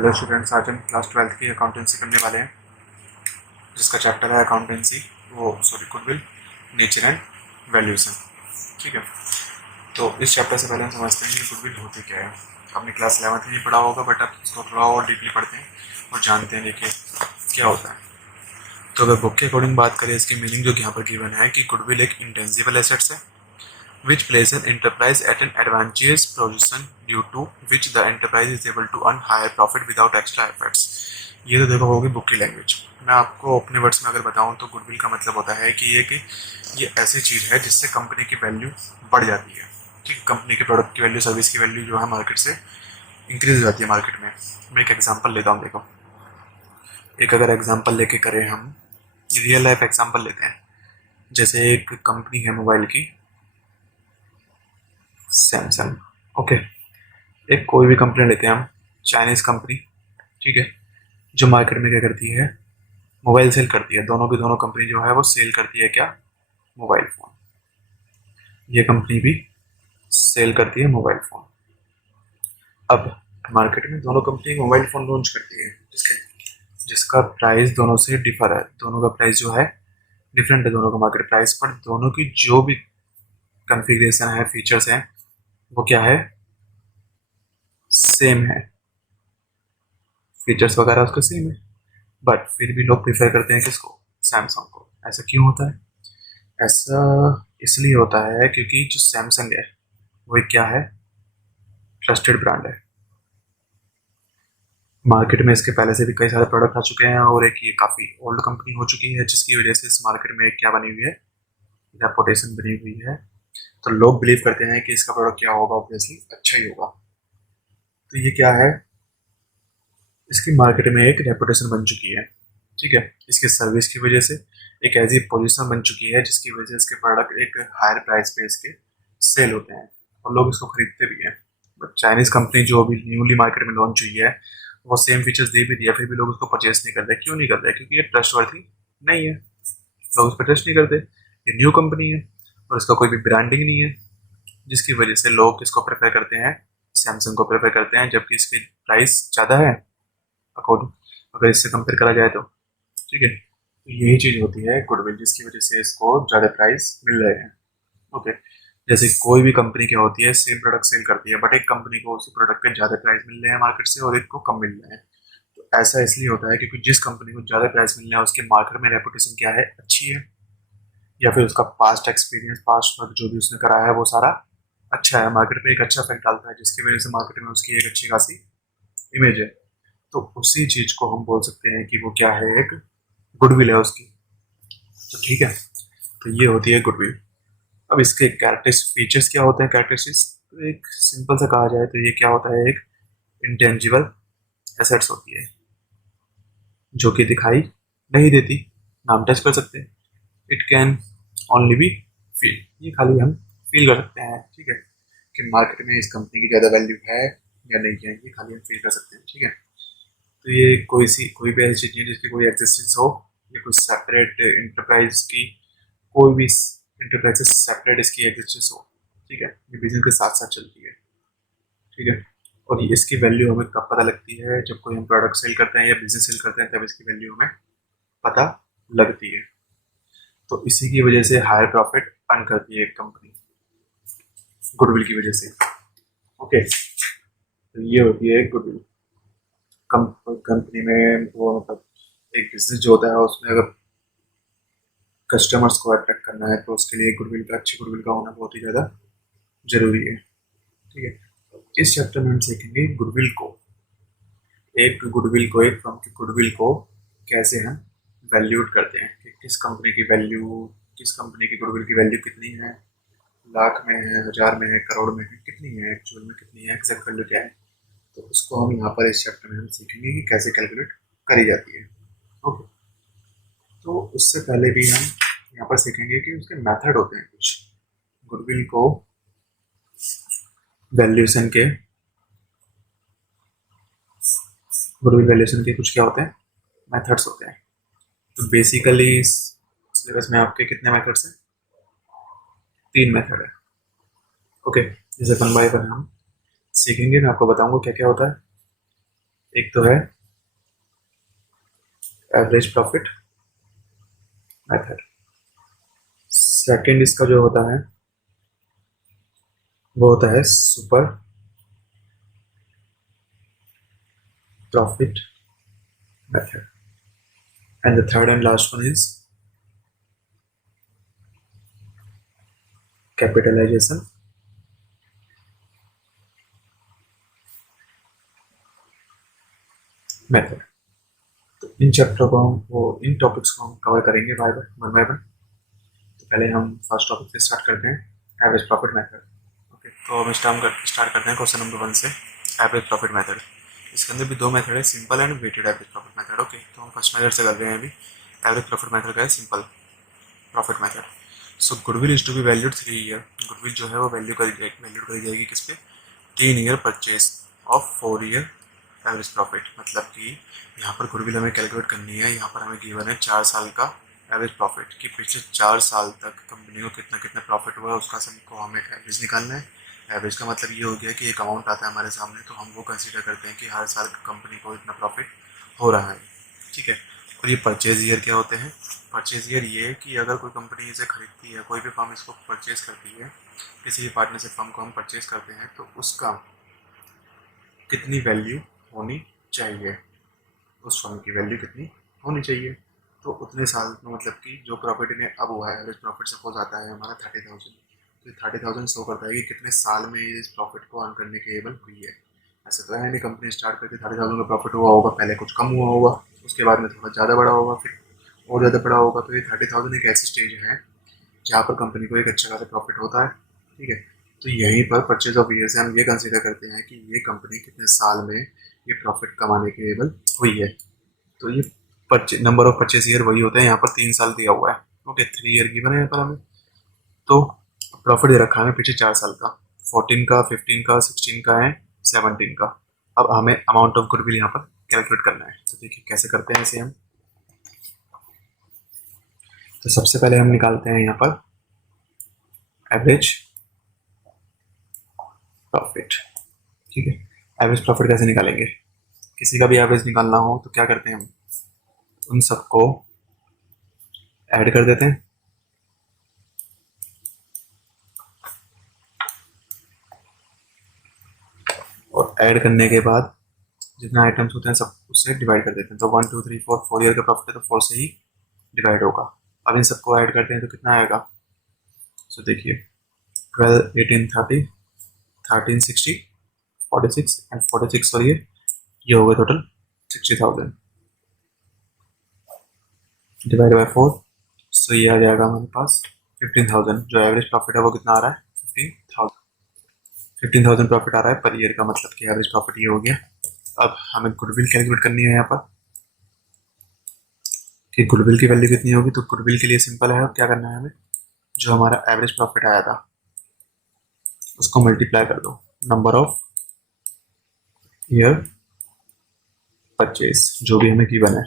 Hello students, आज हम class 12th की अकाउंटेंसी करने वाले हैं, जिसका चैप्टर है accountancy goodwill, nature and valuation. ठीक है, तो इस चैप्टर से पहले हम समझते हैं कि गुडविल होती क्या है। आपने क्लास 11th में नहीं पढ़ा होगा, बट आप इसको थोड़ा और डीपली पढ़ते हैं और जानते हैं देखिए क्या होता है। तो अगर बुक के अकॉर्डिंग बात करें, इसकी मीनिंग जो यहाँ पर गिवन है कि गुडविल एक इंटेंजिबल एसेट्स है which place an enterprise at an advantageous position due to which the enterprise is able to earn higher profit without extra efforts। ये तो देखो होगी बुक की लैंग्वेज। मैं आपको अपने वर्ड्स में अगर बताऊं तो गुडविल का मतलब होता है कि ये ऐसी चीज़ है जिससे कंपनी की वैल्यू बढ़ जाती है। ठीक है, कंपनी के प्रोडक्ट की वैल्यू, सर्विस की वैल्यू जो है मार्केट से इंक्रीज हो जाती है मार्केट में। मैं एक एग्जांपल लेता हूँ, देखो एक अगर एग्जांपल लेके करें, हम रियल लाइफ एग्जांपल लेते हैं। जैसे एक कंपनी है मोबाइल की, सैमसंग। ओके, एक कोई भी कंपनी लेते हैं हम, चाइनीज कंपनी। ठीक है, जो मार्केट में क्या करती है, मोबाइल सेल करती है। दोनों की दोनों कंपनी जो है वो सेल करती है क्या, मोबाइल फोन। ये कंपनी भी सेल करती है मोबाइल फोन। अब मार्केट में दोनों कंपनी मोबाइल फोन लॉन्च करती है, जिसका प्राइस दोनों से डिफर है। दोनों का प्राइस जो है डिफरेंट है, दोनों का मार्केट प्राइस, पर दोनों की जो भी कॉन्फ़िगरेशन है, फीचर्स हैं, वो क्या है, सेम है। फीचर्स वगैरह उसके सेम है, बट फिर भी लोग प्रेफर करते हैं किसको, सैमसंग को। ऐसा क्यों होता है? ऐसा इसलिए होता है क्योंकि जो सैमसंग है वो एक क्या है, ट्रस्टेड ब्रांड है। मार्केट में इसके पहले से भी कई सारे प्रोडक्ट आ चुके हैं और एक ये काफ़ी ओल्ड कंपनी हो चुकी है, जिसकी वजह से इस मार्केट में एक क्या बनी हुई है, रेपुटेशन बनी हुई है। तो लोग बिलीव करते हैं कि इसका प्रोडक्ट क्या होगा, ऑब्वियसली अच्छा ही होगा। तो ये क्या है, इसकी मार्केट में एक रेपुटेशन बन चुकी है। ठीक है, इसके सर्विस की वजह से एक ऐसी पोजीशन बन चुकी है जिसकी वजह से इसके प्रोडक्ट एक हायर प्राइस पे इसके सेल होते हैं और लोग इसको खरीदते भी हैं। बट चाइनीज कंपनी जो अभी न्यूली मार्केट में लॉन्च हुई है, वो सेम फीचर्स दे भी दिया, फिर भी लोग उसको परचेस नहीं कर रहे। क्यों नहीं कर रहे? क्योंकि ये ट्रस्टवर्थी नहीं है, लोग उस पर ट्रस्ट नहीं करते। ये न्यू कंपनी है और इसका कोई भी ब्रांडिंग नहीं है, जिसकी वजह से लोग किसको प्रेफर करते हैं, सैमसंग को प्रेफर करते हैं, जबकि इसकी प्राइस ज़्यादा है अकॉर्डिंग, अगर इससे कंपेयर करा जाए तो। ठीक है, तो यही चीज़ होती है गुडविल, जिसकी वजह से इसको ज़्यादा प्राइस मिल रहे हैं। ओके, जैसे कोई भी कंपनी क्या होती है, सेम प्रोडक्ट सेल करती है, बट एक कंपनी को उसी प्रोडक्ट के ज़्यादा प्राइस मिल रहे हैं मार्केट से और एक को कम मिल रहे हैं। तो ऐसा इसलिए होता है क्योंकि जिस कंपनी को ज़्यादा प्राइस मिल रहा है उसके मार्केट में रेपुटेशन क्या है, अच्छी है, या फिर उसका पास्ट एक्सपीरियंस, पास्ट वर्क जो भी उसने कराया है वो सारा अच्छा है, मार्केट में एक अच्छा इफेक्ट डालता है, जिसकी वजह से मार्केट में उसकी एक अच्छी खासी इमेज है। तो उसी चीज को हम बोल सकते हैं कि वो क्या है, एक गुडविल है उसकी। तो ठीक है, तो ये होती है गुडविल। अब इसके कैरेक्टरिस्ट फीचर्स क्या होते हैं, कैरेक्टरिस्टिक्स, तो एक सिंपल सा कहा जाए तो ये क्या होता है, एक इंटेंजिबल एसेट्स होती है जो कि दिखाई नहीं देती, ना हम टच कर सकते। It can only be feel, ये खाली हम फील कर सकते हैं। ठीक है, कि मार्केट में इस कंपनी की ज़्यादा वैल्यू है या नहीं है, ये खाली हम फील कर सकते हैं। ठीक है, तो ये कोई भी ऐसी चीज़ नहीं है जिसकी कोई एग्जिस्टेंस हो, या कोई सेपरेट इंटरप्राइज की, कोई भी इंटरप्राइज से सेपरेट इसकी एग्जिस्टेंस हो। ठीक है, ये बिजनेस के साथ साथ चलती है। ठीक है, और ये इसकी वैल्यू हमें कब पता लगती है, जब कोई हम प्रोडक्ट सेल करते हैं या बिजनेस सेल करते हैं, तब इसकी वैल्यू हमें पता लगती है। तो इसी की वजह से हायर प्रॉफिट अर्न करती है एक कंपनी, गुडविल की वजह से। ओके, तो ये होती है गुडविल। कंपनी में वो मतलब एक बिजनेस जो होता है उसमें अगर कस्टमर्स को अट्रैक्ट करना है तो उसके लिए गुडविल का, अच्छी गुडविल का होना बहुत ही ज़्यादा जरूरी है। ठीक है, तो इस चैप्टर में हम सीखेंगे गुडविल को, एक गुडविल को, एक फर्म की गुडविल को कैसे हम वैल्यूड करते हैं, कि किस कंपनी की वैल्यू, किस कंपनी की गुडविल की वैल्यू कितनी है, लाख में है, हजार में है, करोड़ में है, कितनी है, एक्चुअल में कितनी है, एग्जैक्ट वैल्यू क्या है। तो उसको हम यहाँ पर इस चैप्टर में हम सीखेंगे कि कैसे कैलकुलेट करी जाती है। ओके, तो उससे पहले भी हम यहाँ पर सीखेंगे कि उसके मेथड होते हैं कुछ, गुडविल को वैल्यूएशन के, गुडविल वैल्यूएशन के कुछ क्या होते हैं, मेथड्स होते हैं। तो बेसिकली सिलेबस में आपके कितने मेथड्स हैं, 3 मेथड है। ओके, जैसे वन बाय वन हम सीखेंगे, मैं आपको बताऊंगा क्या क्या होता है। एक तो है एवरेज प्रॉफिट मेथड, सेकंड इसका जो होता है वो होता है super profit method, and the third and last one is capitalization method. तो इन चैप्टर को हम वो इन टॉपिक्स को हम कवर करेंगे वन बाय वन। तो पहले हम फर्स्ट टॉपिक से स्टार्ट करते हैं, एवरेज प्रॉफिट मेथड। ओके, तो हम स्टार्ट करते हैं क्वेश्चन नंबर 1 से, एवरेज प्रॉफिट मेथड। इसके अंदर भी दो मेथड है, simple and weighted average profit method. Okay, तो हम फर्स्ट मेथड से कर रहे हैं अभी। एवरेज प्रॉफिट मेथड का है simple profit method. So goodwill is to be valued 3 year. Goodwill जो है वो वैल्यूड करी जाएगी किस पे, 3 year purchase of 4 year average profit. मतलब कि यहाँ पर गुडविल हमें कैलकुलेट करनी है, यहाँ पर हमें गिवन है 4 साल का एवरेज प्रॉफिट, कि पिछले 4 साल तक कंपनी को कितना कितना प्रॉफिट हुआ है उसका सबको हमें एवरेज निकालना है। एवरेज का मतलब ये हो गया कि एक अमाउंट आता है हमारे सामने, तो हम वो कंसीडर करते हैं कि हर साल कंपनी को इतना प्रॉफिट हो रहा है। ठीक है, और ये परचेज ईयर क्या होते हैं, परचेज ईयर ये है कि अगर कोई कंपनी इसे खरीदती है, कोई भी फर्म इसको परचेज करती है, किसी भी पार्टनरशिप फर्म को हम परचेज करते हैं, तो उसका कितनी वैल्यू होनी चाहिए, उस फर्म की वैल्यू कितनी होनी चाहिए। तो उतने साल में मतलब कि जो प्रॉफिट इन्हें अब हुआ है, एवरेज प्रॉफिट सपोज आता है हमारा 30,000, तो 30,000 शो करता है कि कितने साल में इस प्रॉफिट को अर्न करने के एबल हुई है। ऐसे तो है नहीं, कंपनी स्टार्ट करके 30,000 का प्रॉफिट हुआ होगा, पहले कुछ कम हुआ होगा, उसके बाद में थोड़ा ज़्यादा बड़ा होगा, फिर और ज़्यादा बड़ा होगा। तो ये 30,000 एक ऐसी स्टेज है जहाँ पर कंपनी को एक अच्छा खासा प्रॉफिट होता है। ठीक है, तो यहीं पर परचेज ऑफ ईयर से हम ये कंसीडर करते हैं कि ये कंपनी कितने साल में ये प्रॉफिट कमाने के एबल हुई है। तो ये नंबर ऑफ परचेज ईयर वही होते हैं, यहाँ पर 3 साल दिया हुआ है। ओके, 3 ईयर गिवन है यहाँ पर हमें। तो प्रॉफिट दे रखा है हमें पीछे 4 साल का, 14 का, 15 का, 16 का है, 17 का। अब हमें अमाउंट ऑफ गुडविल यहाँ पर कैलकुलेट करना है। तो देखिए कैसे करते हैं इसे हम। तो सबसे पहले हम निकालते हैं यहाँ पर एवरेज प्रॉफिट। ठीक है, एवरेज प्रॉफिट कैसे निकालेंगे, किसी का भी एवरेज निकालना हो तो क्या करते हैं हम, उन सबको ऐड कर देते हैं, और ऐड करने के बाद जितना आइटम्स होते हैं सब उससे डिवाइड कर देते हैं। तो 1 2 3 4, 4 ईयर का प्रॉफिट है तो 4 से ही डिवाइड होगा। अब इन सबको ऐड करते हैं तो कितना आएगा। सो देखिए 12 18 30 13 60 46 एंड 46 और ये हो गए टोटल 60,000 डिवाइड बाय 4। सो ये आ जाएगा हमारे पास 15,000। जो एवरेज प्रॉफिट है वो कितना आ रहा है, 15,000 प्रॉफिट आ रहा है पर ईयर का, मतलब कि एवरेज प्रॉफिट ये हो गया। अब हमें गुडविल कैलकुलेट करनी है यहाँ पर कि गुडविल की वैल्यू कितनी होगी। तो गुडविल के लिए सिंपल है, अब क्या करना है हमें, जो हमारा एवरेज प्रॉफिट आया था उसको मल्टीप्लाई कर दो नंबर ऑफ ईयर परचेज, जो भी हमें गिवन है।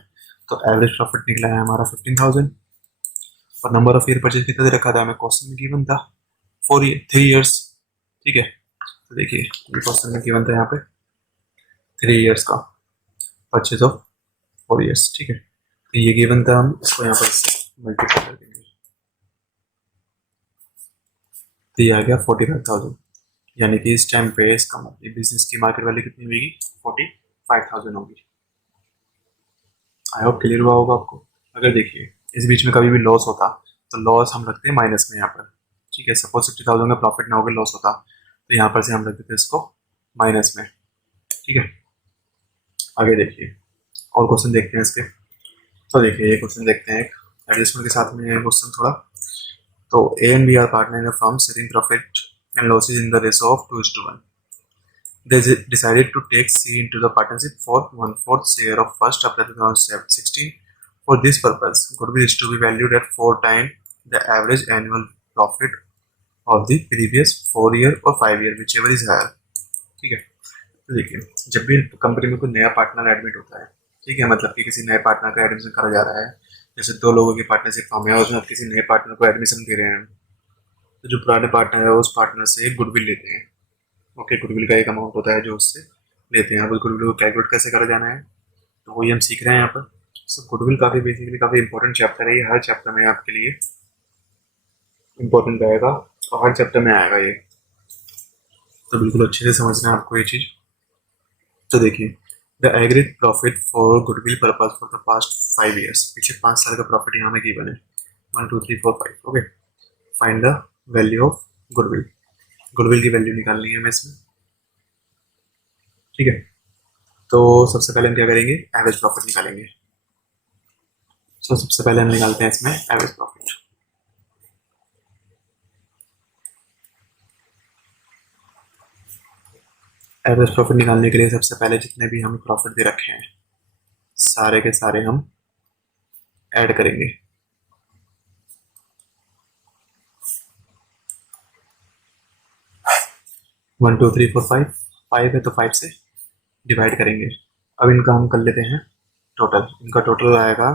तो एवरेज प्रॉफिट निकला है हमारा 15,000, और नंबर ऑफ ईयर परचेज कितना दे रखा था हमें, क्वेश्चन में गिवन था 3 ईयर्स। ठीक है, तो देखिए ये क्वेश्चन में गिवन था यहाँ पे 3 ईयर्स का परचेज ऑफ 4 ईयर्स। ठीक है, तो ये गिवन था, हम इसको यहाँ पर मल्टीप्लाई कर देंगे, तो ये आ गया 45,000। यानी कि इस टाइम पे इसका बिजनेस की मार्केट वैल्यू कितनी होगी, 45,000 होगी। आई होप क्लियर हुआ होगा आपको। अगर देखिए इस बीच में कभी भी लॉस होता तो लॉस हम रखते हैं माइनस में यहाँ पर। ठीक है, सपोज 60,000 का प्रॉफिट ना होकर लॉस होता तो यहाँ पर से हम रख देते इसको माइनस में। ठीक है, आगे देखिए और क्वेश्चन देखते हैं इसके। तो देखिए ये क्वेश्चन देखते हैं, एक एडजस्टमेंट के साथ में क्वेश्चन थोड़ा। तो A and B are partner in the firm sharing profit and losses in the ratio of 2:1। They decided to take C into the partnership for 1/4 share of first April 2016. For this purpose, goodwill is to be valued at 4 times the average annual profit of the previous 4 year or 5 year, whichever is higher. ठीक है, तो देखिए जब भी company में कोई नया partner admit होता है, ठीक है, मतलब कि किसी नए पार्टनर का एडमिशन करा जा रहा है, जैसे दो लोगों की पार्टनरशिप फॉर्म है उसमें किसी नए पार्टनर को एडमिशन दे रहे हैं, तो जो पुराने पार्टनर है उस पार्टनर से गुडविल लेते हैं। ओके, गुडविल का एक अमाउंट होता है जो उससे लेते हैं। अब गुडविल को कैलकुलेट कैसे करा जाना है तो वही हम सीख रहे हैं यहाँ पर। सो गुडविल काफ़ी बेसिकली काफ़ी इंपॉर्टेंट चैप्टर है ये। हर चैप्टर में आपके लिए इंपॉर्टेंट रहेगा और हर चैप्टर में आएगा ये, तो बिल्कुल अच्छे से समझना है आपको ये चीज़। तो देखिए, the agreed profit for goodwill purpose for the past 5 years, पिछले 5 साल का प्रॉफिट यहाँ में गिवन है 1 2 3 4 5। Okay, find the value of goodwill. Goodwill की वैल्यू निकालनी है हमें इसमें, ठीक है। तो सबसे पहले हम क्या करेंगे, एवरेज प्रॉफिट निकालेंगे। सो सबसे पहले हम निकालते हैं इसमें एवरेज प्रॉफिट। एवरेज प्रॉफिट निकालने के लिए सबसे पहले जितने भी हम प्रॉफिट दे रखे हैं सारे के सारे हम ऐड करेंगे। 1 2 3 4 5, 5 है तो 5 से डिवाइड करेंगे। अब इनका हम कर लेते हैं टोटल। इनका टोटल आएगा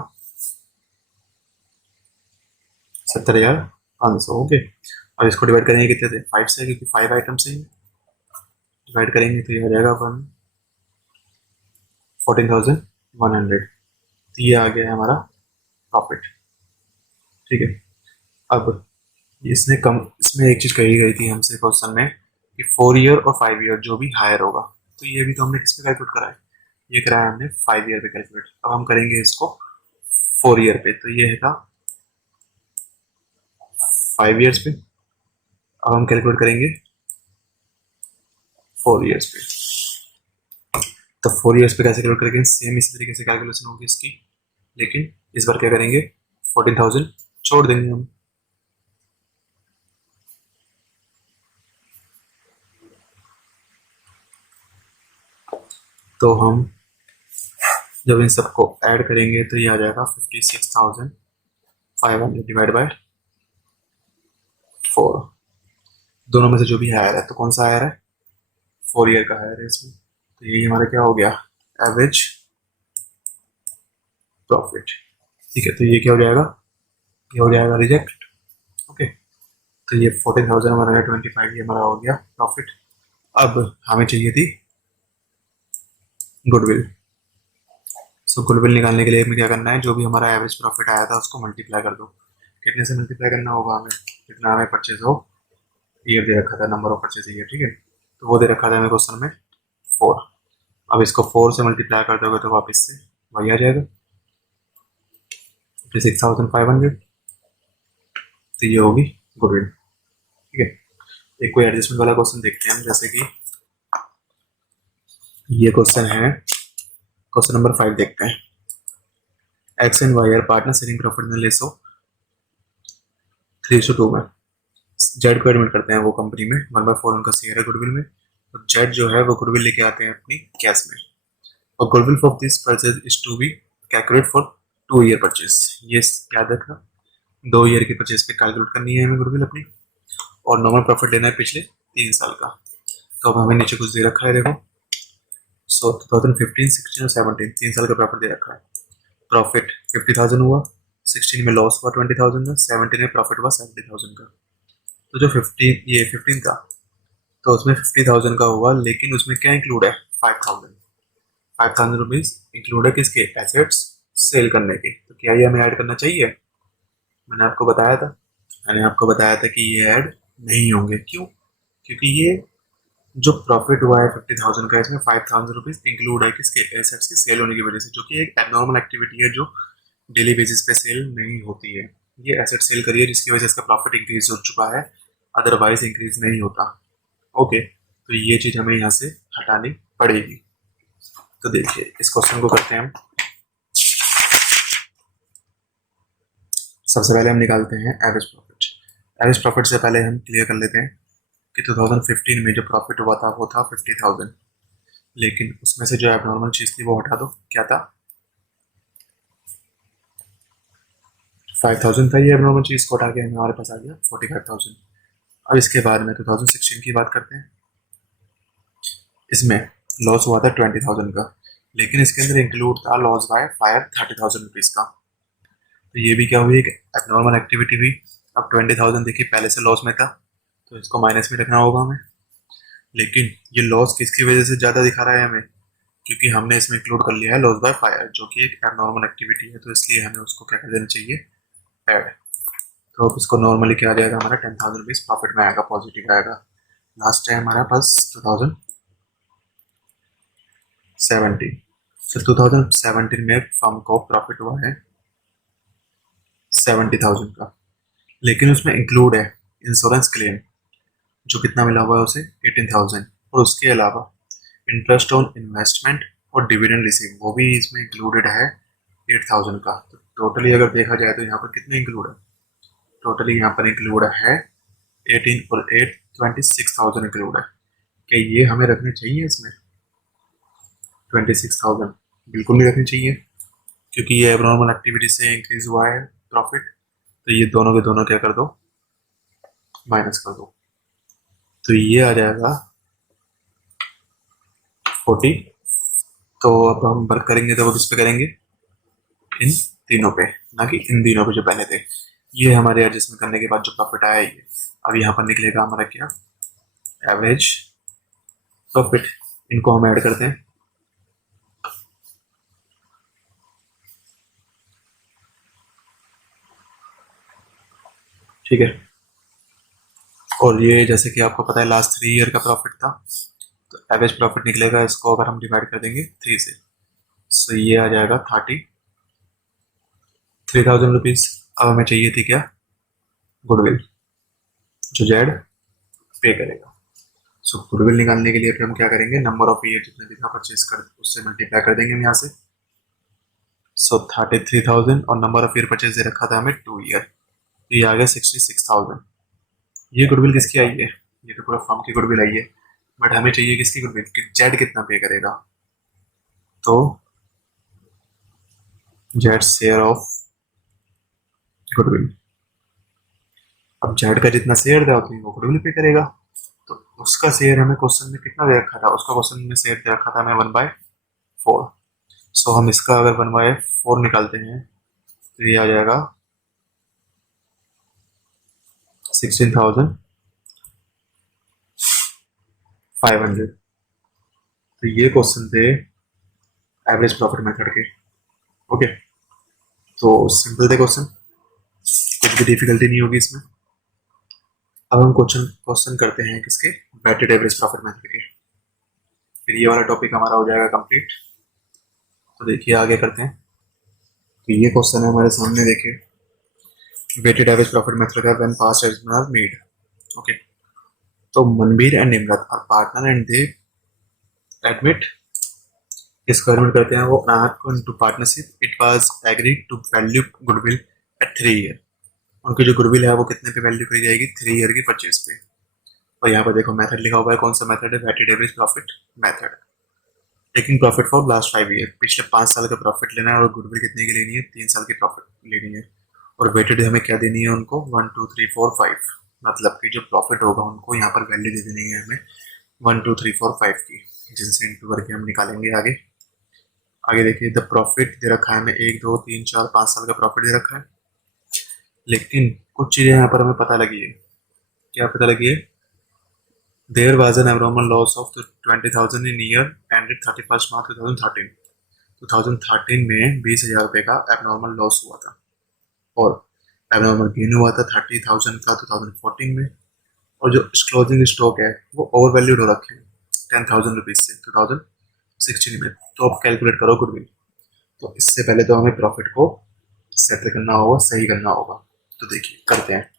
70,500। ओके, अब इसको डिवाइड करेंगे कितने थे, 5 से, क्योंकि 5 आइटम से डिवाइड करेंगे तो ये आ जाएगा 14,100। तो ये आ गया है हमारा प्रॉफिट, ठीक है। अब इसमें एक चीज़ कही गई थी हमसे क्वेश्चन में कि 4 ईयर और 5 ईयर जो भी हायर होगा, तो ये भी तो हमने किस पे कैलकुलेट करा है, ये कराया हमने 5 ईयर पे कैलकुलेट। अब हम करेंगे इसको 4 ईयर पे, तो ये है 5 ईयर्स पे। अब हम कैलकुलेट करेंगे 4 ईयर्स पे। तो 4 ईयर्स पे कैसे कैलकुलेट करेंगे, सेम इसी तरीके से कैलकुलेशन होगी इसकी, लेकिन इस बार क्या करेंगे 14,000 छोड़ देंगे हम। तो हम जब इन सबको ऐड करेंगे तो ये आ जाएगा 56,500 डिवाइड बाय 4। दोनों में से जो भी हायर है, तो कौन सा हायर है, 4 ईयर का हायर है इसमें। तो यही हमारा क्या हो गया, एवरेज प्रॉफिट, ठीक है। तो ये क्या हो जाएगा, ये हो जाएगा रिजेक्ट। ओके, तो ये 14,125 ये हमारा हो गया प्रॉफिट। अब हमें चाहिए थी गुडविल। सो गुडविल निकालने के लिए हमें क्या करना है, जो भी हमारा एवरेज प्रॉफिट आया था उसको मल्टीप्लाई कर दो। कितने से मल्टीप्लाई करना होगा हमें, कितना हमें परचेज हो ईयर दे रखा था, नंबर ऑफ परचेज ईयर, ठीक है। तो वो दे रखा था हमें क्वेश्चन में 4। अब इसको 4 से मल्टीप्लाई कर दोगे तो वापस से वही आ जाएगा 56,500। तो ये होगी गुडविल, ठीक है। एक कोई एडजस्टमेंट वाला क्वेश्चन देखते हैं हम, जैसे कि ये क्वेश्चन है, क्वेश्चन नंबर 5 देखते हैं। X and Y are partner sharing profit in ratio 3:2 में। जेड को एडमिट करते हैं वो कंपनी में, 1/4 उनका शेयर है गुडविल में। और जेड जो है वो गुडविल लेके आते हैं अपनी कैश में। और goodwill for this purchase is to be calculate for 2 year purchase. ये याद रखना, 2 ईयर की परचेज पे कैलकुलेट करनी है हमें गुडविल अपनी, और नॉर्मल प्रॉफिट लेना है पिछले 3 साल का। तो अब हमें नीचे कुछ दे रखा है, देखो। सो 2015, 16 और 17 3 साल का प्रॉफिट दे रखा है। प्रॉफिट 50,000 हुआ, 16 में लॉस हुआ 20,000 का, 17 में प्रॉफिट हुआ 70,000 का। तो जो 15 था, तो उसमें 50,000 का हुआ, लेकिन उसमें क्या इंक्लूड है, 5,000 रुपीज इंक्लूड है किसके, एसेट्स सेल करने के। तो क्या ये हमें ऐड करना चाहिए, मैंने आपको बताया था कि ये ऐड नहीं होंगे। क्यों, क्योंकि ये जो प्रॉफिट हुआ है 50,000 का, इसमें 5,000 रुपीज इंक्लूड है किसके, एसेट्स की सेल होने की वजह से, जो कि एक एबनॉर्मल एक्टिविटी है जो डेली बेसिस पे सेल नहीं होती है। ये एसेट सेल करी है जिसकी वजह से इसका प्रॉफिट इंक्रीज हो चुका है, अदरवाइज इंक्रीज नहीं होता। ओके, तो ये चीज हमें यहाँ से हटानी पड़ेगी। तो देखिए इस क्वेश्चन को करते हैं हम। सबसे पहले हम निकालते हैं एवरेज प्रॉफिट। एवरेज प्रॉफिट से पहले हम क्लियर कर लेते हैं कि 2015 में जो प्रॉफिट हुआ था वो था 50,000, लेकिन उसमें से जो एबनॉर्मल चीज थी वो हटा दो। क्या था, 5,000 था, ये एबनॉर्मल चीज को हटा के हमारे पास आ गया 45,000। अब इसके बाद में 2016 की बात करते हैं। इसमें लॉस हुआ था 20,000 का, लेकिन इसके अंदर इंक्लूड था लॉस बाय फायर 30,000 रुपीज का। तो ये भी क्या हुई, एक एबनॉर्मल एक्टिविटी हुई। अब 20,000 देखिए पहले से लॉस में था, तो इसको माइनस में रखना होगा हमें। लेकिन ये लॉस किसकी वजह से ज़्यादा दिखा रहा है हमें, क्योंकि हमने इसमें इंक्लूड कर लिया है लॉस बाय फायर, जो कि एक एबनॉर्मल एक्टिविटी है, तो इसलिए हमें उसको क्या कर देना चाहिए, ऐड। तो अब इसको नॉर्मली क्या आ जाएगा, हमारा 10,000 रुपीज़ प्रॉफिट में आएगा, पॉजिटिव आएगा। लास्ट है हमारा पास 2017। तो 2017 में फर्म को प्रॉफिट हुआ है 70,000 का, लेकिन उसमें इंक्लूड है इंश्योरेंस क्लेम, जो कितना मिला हुआ है उसे, 18,000, और उसके अलावा इंटरेस्ट ऑन इन्वेस्टमेंट और डिविडेंड रिसीव, वो भी इसमें इंक्लूडेड है 8,000 का। तो टोटली अगर देखा जाए तो यहाँ पर कितने इंक्लूड है, टोटली यहाँ पर इंक्लूड है 18 और 8 26,000 इंक्लूड है। क्या ये हमें रखने चाहिए इसमें 26,000? बिल्कुल नहीं रखनी चाहिए, क्योंकि ये एबनॉर्मल एक्टिविटी से इंक्रीज हुआ है प्रॉफिट, तो ये दोनों के दोनों क्या कर दो, माइनस कर दो। तो ये आ जाएगा 40। तो अब हम वर्क करेंगे तो वो किस पे करेंगे, इन तीनों पे, ना कि इन तीनों पे जो पहले थे। ये हमारे एडजस्टमेंट करने के बाद जो प्रॉफिट आया ये अब यहाँ पर निकलेगा हमारा क्या, एवरेज प्रॉफिट। इनको हम ऐड करते हैं, ठीक है। और ये जैसे कि आपको पता है लास्ट 3 ईयर का प्रॉफिट था, तो एवरेज प्रॉफिट निकलेगा, इसको अगर हम डिवाइड कर देंगे 3 से, सो ये आ जाएगा 33,000 रुपीज़। अब हमें चाहिए थी क्या, गुडविल, जो जेड पे करेगा। सो गुडविल निकालने के लिए फिर हम क्या करेंगे, नंबर ऑफ ईयर जितने भी परचेज कर उससे मल्टीप्लाई कर देंगे हम यहाँ से। सो 33,000 और नंबर ऑफ ईयर परचेज दे रखा था हमें 2 ईयर, ये आ गया 66,000। ये गुडविल किसकी आई है, ये तो पूरा फर्म की गुडविल आई है, बट हमें चाहिए किसकी गुडविल, कि जेड कितना पे करेगा। तो जेड शेयर ऑफ गुडविल, अब जेड का जितना शेयर था उतनी वो गुडविल पे करेगा। तो उसका शेयर हमें क्वेश्चन में कितना दे रखा था, उसका क्वेश्चन में शेयर दे रखा था हमें 1/4। सो हम इसका अगर 1/4 निकालते हैं तो ये आ जाएगा 16,500। तो ये क्वेश्चन थे एवरेज प्रॉफिट मेथड के, ओके। तो सिंपल थे क्वेश्चन, कुछ भी डिफिकल्टी नहीं होगी इसमें। अब हम क्वेश्चन क्वेश्चन करते हैं किसके, वेटेड एवरेज प्रॉफिट मेथड के, फिर ये वाला टॉपिक हमारा हो जाएगा कंप्लीट। तो देखिए आगे करते हैं। तो ये क्वेश्चन है हमारे सामने, देखिए वेटेड एवरेज प्रॉफिट मेथड का when past estimate are made, okay. तो Manveer and Nimrat are partner and they admit, इसको एडमिट करते हैं वो को into partnership, it was agreed to value goodwill at 3 year. उनकी जो गुडविल है वो कितने पे वैल्यू करी जाएगी, 3 ईयर की परचेज पे। और यहाँ पर देखो मेथड लिखा हुआ है, कौन सा मेथड है, weighted average profit method, taking profit for last 5 year, पिछले 5 साल का प्रॉफिट लेना है, और गुडविल कितने की लेनी है, 3 साल की प्रॉफिट लेनी है। और वेटेड हमें क्या देनी है उनको, 1 2 3 4 5, मतलब कि जो प्रॉफिट होगा उनको यहाँ पर वैल्यू दे देनी है हमें 1 2 3 4 5 की, जिनसे इंटू करके हम निकालेंगे आगे। आगे देखिए द प्रॉफिट दे रखा है हमें 1 2 3 4 5 साल का प्रॉफिट दे रखा है, लेकिन कुछ चीज़ें यहाँ पर हमें पता लगी है। क्या पता लगी है, there was an abnormal loss of 20,000 in year ended 31 March 2013। 2013 में 20,000 रुपये का एबनॉर्मल लॉस हुआ था, और एबनॉर्मल गेन हुआ था 30,000 का 2014 में। और जो क्लोजिंग स्टॉक है वो ओवर वैल्यूड हो रखे हैं 10,000 रुपीज से 2016 में। तो अब कैलकुलेट करो गुडविल। तो इससे पहले तो हमें प्रॉफिट को सेटल करना होगा, सही करना होगा। तो देखिए करते हैं।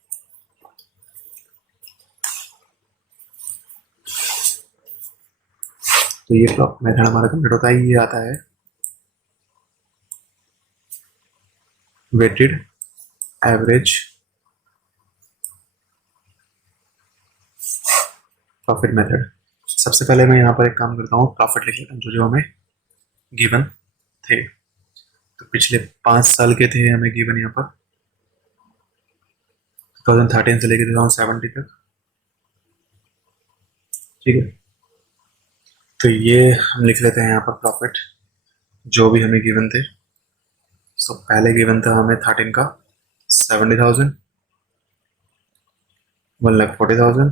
तो ये मेथड हमारा कंप्लीट होता है, ये आता है वेटेड एवरेज प्रॉफिट मेथड। सबसे पहले मैं यहाँ पर एक काम करता हूँ, प्रॉफिट लिख लेता हूँ जो जो हमें गिवन थे। तो पिछले 5 साल के थे हमें गिवन यहाँ पर 2013 से लेकर 2017 तक, ठीक है। तो ये हम लिख लेते हैं यहाँ पर प्रॉफिट जो भी हमें गिवन थे। सो पहले गिवन था हमें 13 का 70,000, 1,40,000,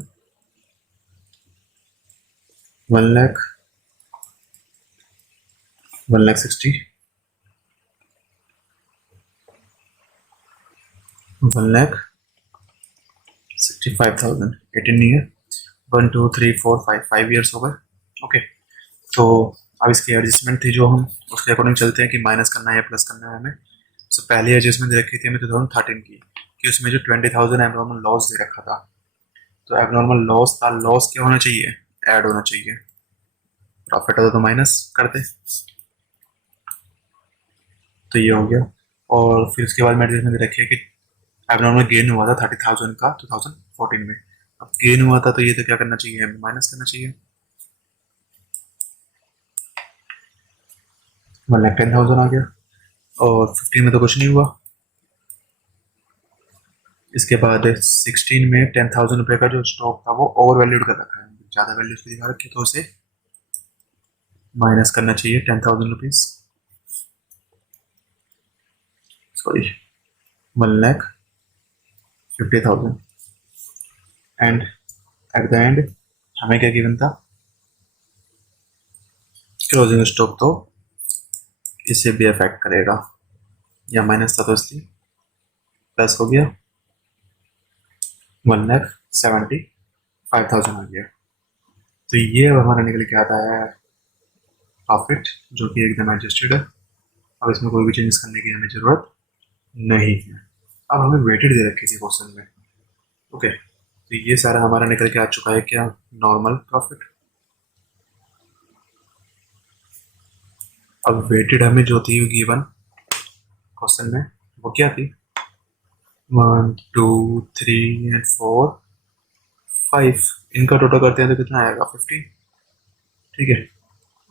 1 लाख, 1,60,000, 1,65,000, 18 ईयर, 1 2 3 4 5 5 ईयर्स हो गए। ओके, तो अब इसकी एडजस्टमेंट थी जो हम उसके अकॉर्डिंग चलते हैं कि माइनस करना है या प्लस करना है हमें। तो पहली एडजस्टमेंट दे रखी थी हमें 2013 की, कि उसमें जो 20,000 एबनॉर्मल लॉस दे रखा था, तो एबनॉर्मल लॉस था, लॉस क्या होना चाहिए, ऐड होना चाहिए, प्रॉफिट होता तो माइनस करते। तो ये हो गया। और फिर उसके बाद मैंने एडजस्टमेंट दे रखी है कि एबनॉर्मल गेन हुआ था 30,000 का 2014 में। अब गेन हुआ था तो ये तो क्या करना चाहिए, हमें माइनस करना चाहिए। 1,10,000 आ गया, और 15 में तो कुछ नहीं हुआ। इसके बाद 16 में 10,000 रुपये का जो स्टॉक था वो ओवर वैल्यूड कर रखा है, ज़्यादा वैल्यू उसकी दिखा रखी है, तो उसे माइनस करना चाहिए 10,000 rupees, sorry 1,50,000। And at the end हमें क्या गिवन था, क्लोजिंग स्टॉक तो इसे भी अफेक्ट करेगा, या माइनस था तो इसलिए प्लस हो गया, 1,75,000 आ गया। तो ये अब हमारा निकल के आता है प्रॉफिट, जो कि एकदम एडजस्टेड है। अब इसमें कोई भी चेंजेस करने की हमें जरूरत नहीं है। अब हमें वेटेड दे रखी थी क्वेश्चन में। ओके, तो ये सारा हमारा निकल के आ चुका है क्या, नॉर्मल प्रॉफिट। अब वेटेड हमें जो थी गिवन क्वेश्चन में वो क्या थी, 1 2 3 एंड 4 5, इनका टोटल करते हैं तो कितना आएगा, 15। ठीक है,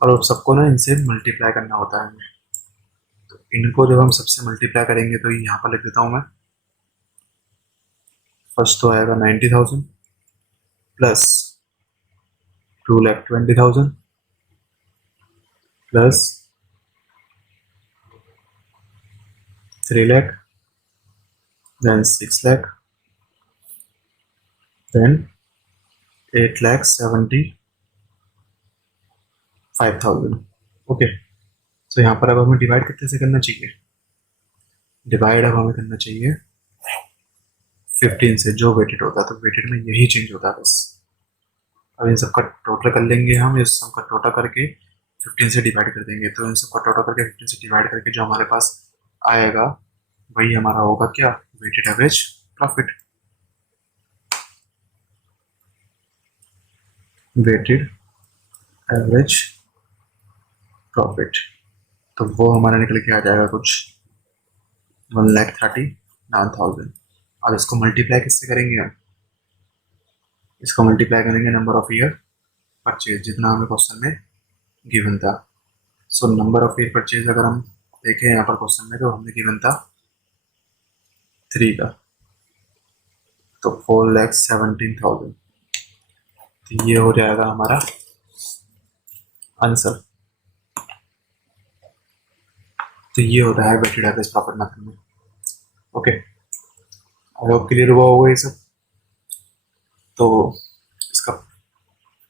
और अब सबको ना इनसे मल्टीप्लाई करना होता है हमें। तो इनको जब हम सबसे मल्टीप्लाई करेंगे तो यहाँ पर लिख देता हूँ मैं। फर्स्ट तो आएगा 90,000 plus 2,20,000 plus 3 lakh, then 6 lakh, then 8,75,000। Okay, तो यहाँ पर अब हमें डिवाइड कितने से करना चाहिए, डिवाइड अब हमें करना चाहिए 15 से, जो वेटेड होता है, तो वेटेड में यही चेंज होता है बस। अब इन सबका टोटल कर लेंगे हम, इस सबका टोटल करके 15 से डिवाइड कर देंगे, तो इन सबका टोटल करके 15 से डिवाइड करके जो हमारे पास आएगा वही हमारा होगा क्या, weighted average profit. Weighted average profit, तो वो हमारा निकल के आ जाएगा कुछ 1,39,000। अब इसको मल्टीप्लाई किससे करेंगे हम, इसको मल्टीप्लाई करेंगे नंबर ऑफ ईयर परचेज, जितना हमें क्वेश्चन में गिवन था। So number of year purchase अगर हम देखें यहाँ पर क्वेश्चन में, तो हमने गिवन था 3 का, तो 4,17,000। तो ये हो जाएगा हमारा आंसर। तो ये होता है वेटेड एवरेज प्रॉफिट मेथड में। ओके, आई होप क्लियर हुआ होगा ये सब। तो इसका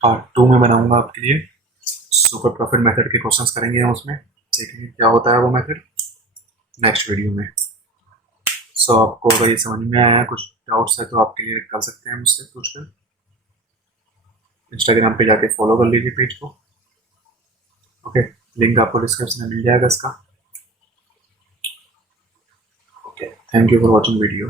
पार्ट 2 में बनाऊंगा आपके लिए, सुपर प्रॉफिट मेथड के क्वेश्चंस करेंगे हम उसमें, देखेंगे क्या होता है वो मेथड नेक्स्ट वीडियो में। सो आपको अगर ये समझ में आया, कुछ डाउट्स है तो आप क्लियर कर सकते हैं मुझसे पूछकर। इंस्टाग्राम पे जाके फॉलो कर लीजिए पेज को। ओके, लिंक आपको डिस्क्रिप्शन में मिल जाएगा इसका। Okay, thank you for watching video.